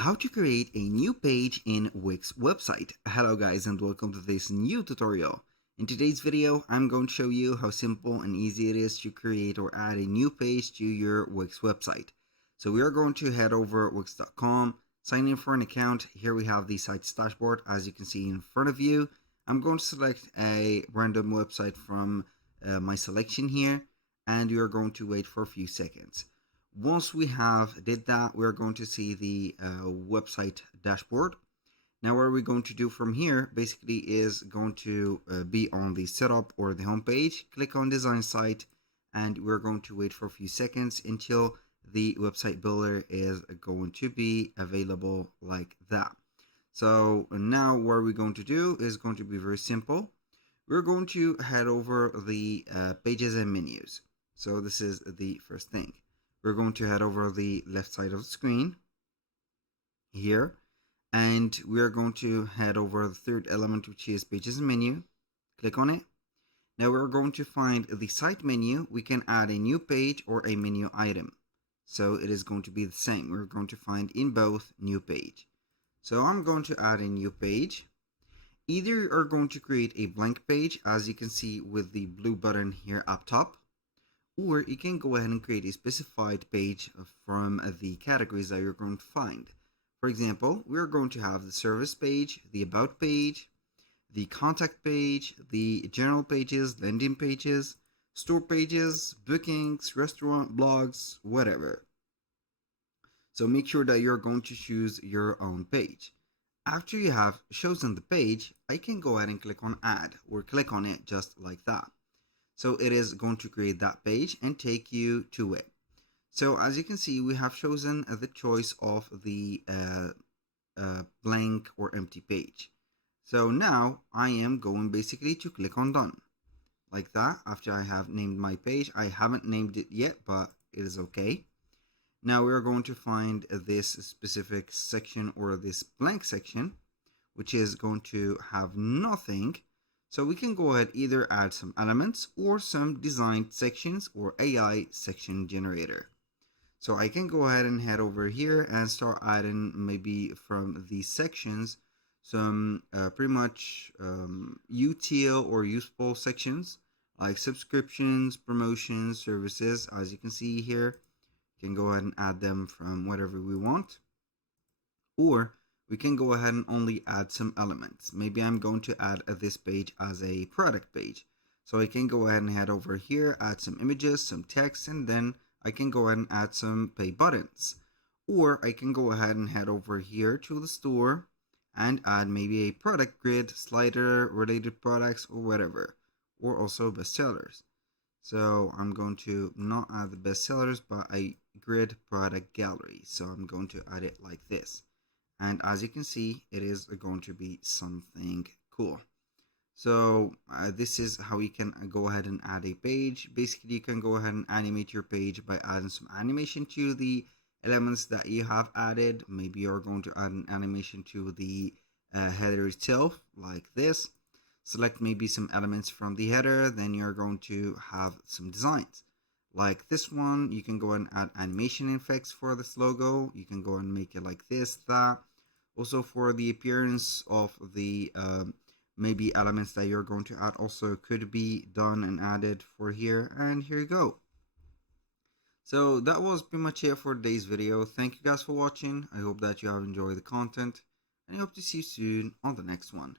How to create a new page in Wix website. Hello guys and welcome to this new tutorial. In today's video, I'm going to show you how simple and easy it is to create or add a new page to your Wix website. So we are going to head over wix.com, sign in for an account. Here we have the site's dashboard as you can see in front of you. I'm going to select a random website from my selection here, and you are going to wait for a few seconds. Once we have did that, we're going to see the website dashboard. Now what we're going to do from here basically is going to be on the setup or the home page. Click on design site, and we're going to wait for a few seconds until the website builder is going to be available like that. So now what we're going to do is going to be very simple. We're going to head over the pages and menus. So this is the first thing. We're going to head over the left side of the screen here, and we're going to head over the third element, which is pages and menu. Click on it. Now we're going to find the site menu. We can add a new page or a menu item. So it is going to be the same. We're going to find in both new page. So I'm going to add a new page. Either you are going to create a blank page, as you can see with the blue button here up top, or you can go ahead and create a specified page from the categories that you're going to find. For example, we're going to have the service page, the about page, the contact page, the general pages, landing pages, store pages, bookings, restaurant, blogs, whatever. So make sure that you're going to choose your own page. After you have chosen the page, I can go ahead and click on add, or click on it just like that. So it is going to create that page and take you to it. So as you can see, we have chosen the choice of the blank or empty page. So now I am going basically to click on done like that. After I have named my page, I haven't named it yet, but it is okay. Now we're going to find this specific section or this blank section, which is going to have nothing. So we can go ahead either add some elements or some designed sections or AI section generator. So I can go ahead and head over here and start adding maybe from these sections some pretty much util or useful sections like subscriptions, promotions, services. As you can see here, you can go ahead and add them from whatever we want, or we can go ahead and only add some elements. Maybe I'm going to add this page as a product page. So I can go ahead and head over here, add some images, some text, and then I can go ahead and add some pay buttons. Or I can go ahead and head over here to the store and add maybe a product grid, slider, related products, or whatever. Or also bestsellers. So I'm going to not add the bestsellers, but a grid product gallery. So I'm going to add it like this. And as you can see, it is going to be something cool. So this is how you can go ahead and add a page. Basically, you can go ahead and animate your page by adding some animation to the elements that you have added. Maybe you're going to add an animation to the header itself like this. Select maybe some elements from the header, then you're going to have some designs. Like this one, you can go and add animation effects for this logo. You can go and make it like this, that. Also for the appearance of the maybe elements that you're going to add also could be done and added for here. And here you go. So that was pretty much it for today's video. Thank you guys for watching. I hope that you have enjoyed the content, and I hope to see you soon on the next one.